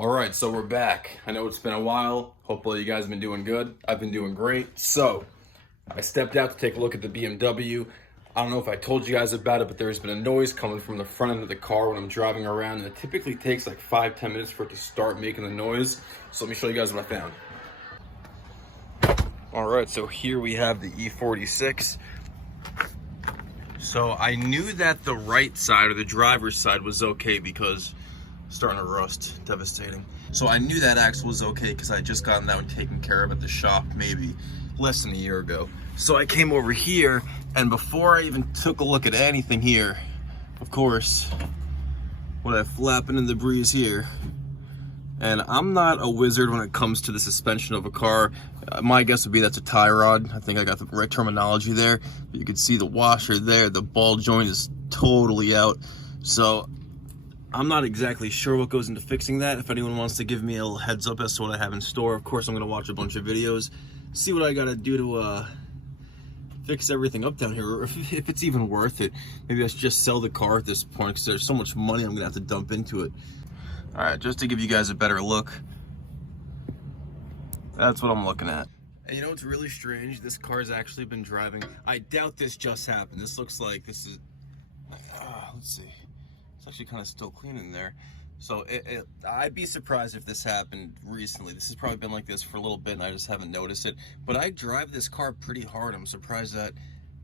All right, so we're back. I know it's been a while. Hopefully you guys have been doing good. I've been doing great. So I stepped out to take a look at the BMW. I don't know if I told you guys about it, but there's been a noise coming from the front end of the car when I'm driving around, and it typically takes like 5-10 minutes for it to start making the noise. So let me show you guys what I found. All right, so here we have the E46. So I knew that the right side, or the driver's side, was okay because it's starting to rust, devastating. So I knew that axle was okay because I had just gotten that one taken care of at the shop maybe less than a year ago. So I came over here, and before I even took a look at anything here, of course, what I flapping in the breeze here. And I'm not a wizard when it comes to the suspension of a car. My guess would be that's a tie rod. I think I got the right terminology there. But you can see the washer there. The ball joint is totally out. So I'm not exactly sure what goes into fixing that. If anyone wants to give me a little heads up as to what I have in store, of course I'm going to watch a bunch of videos, see what I got to do to fix everything up down here, or if it's even worth it. Maybe I should just sell the car at this point because there's so much money I'm going to have to dump into it. All right, just to give you guys a better look, that's what I'm looking at. And you know what's really strange? This car's actually been driving. I doubt this just happened. This looks like this is, let's see. It's actually kind of still clean in there. So I'd be surprised if this happened recently. This has probably been like this for a little bit and I just haven't noticed it. But I drive this car pretty hard. I'm surprised that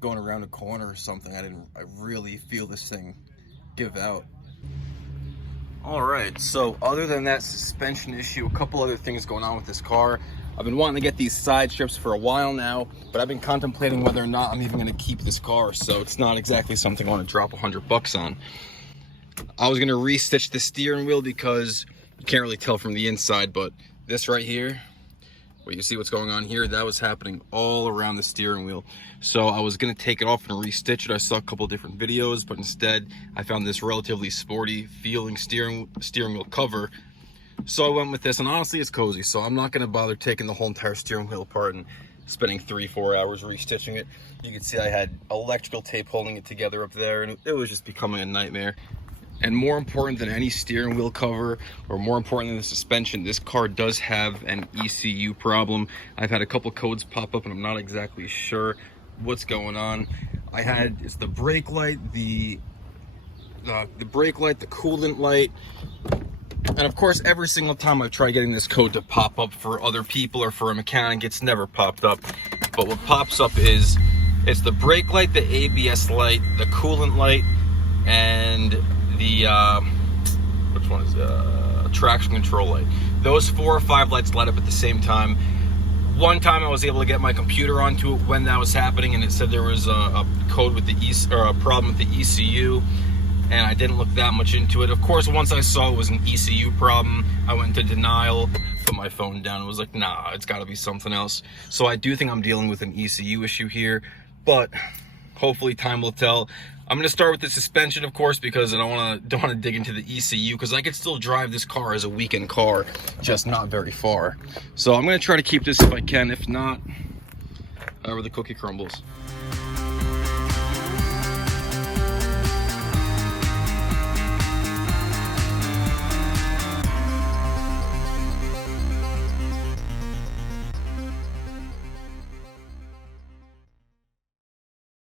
going around a corner or something, I really feel this thing give out. All right, so other than that suspension issue, a couple other things going on with this car. I've been wanting to get these side strips for a while now, but I've been contemplating whether or not I'm even gonna keep this car, so it's not exactly something I wanna drop $100 on. I was gonna restitch the steering wheel because you can't really tell from the inside, but this right here, where you see what's going on here, that was happening all around the steering wheel. So I was gonna take it off and restitch it. I saw a couple different videos, but instead I found this relatively sporty feeling steering wheel cover. So I went with this, and honestly it's cozy, so I'm not gonna bother taking the whole entire steering wheel apart and spending 3-4 hours restitching it. You can see I had electrical tape holding it together up there, and it was just becoming a nightmare. And more important than any steering wheel cover, or more important than the suspension, this car does have an ECU problem. I've had a couple codes pop up and I'm not exactly sure what's going on. It's the brake light, the brake light, the coolant light. And of course, every single time I've tried getting this code to pop up for other people or for a mechanic, it's never popped up. But what pops up is, it's the brake light, the ABS light, the coolant light, and the which one is traction control light. Those 4 or 5 lights light up at the same time. One time I was able to get my computer onto it when that was happening, and it said there was a code with a problem with the ECU, and I didn't look that much into it. Of course, once I saw it was an ECU problem, I went into denial, put my phone down, and was like, nah, it's got to be something else. So I do think I'm dealing with an ECU issue here, but hopefully time will tell. I'm gonna start with the suspension, of course, because I don't want to dig into the ECU, because I could still drive this car as a weekend car, just not very far. So I'm gonna try to keep this if I can. If not, where the cookie crumbles.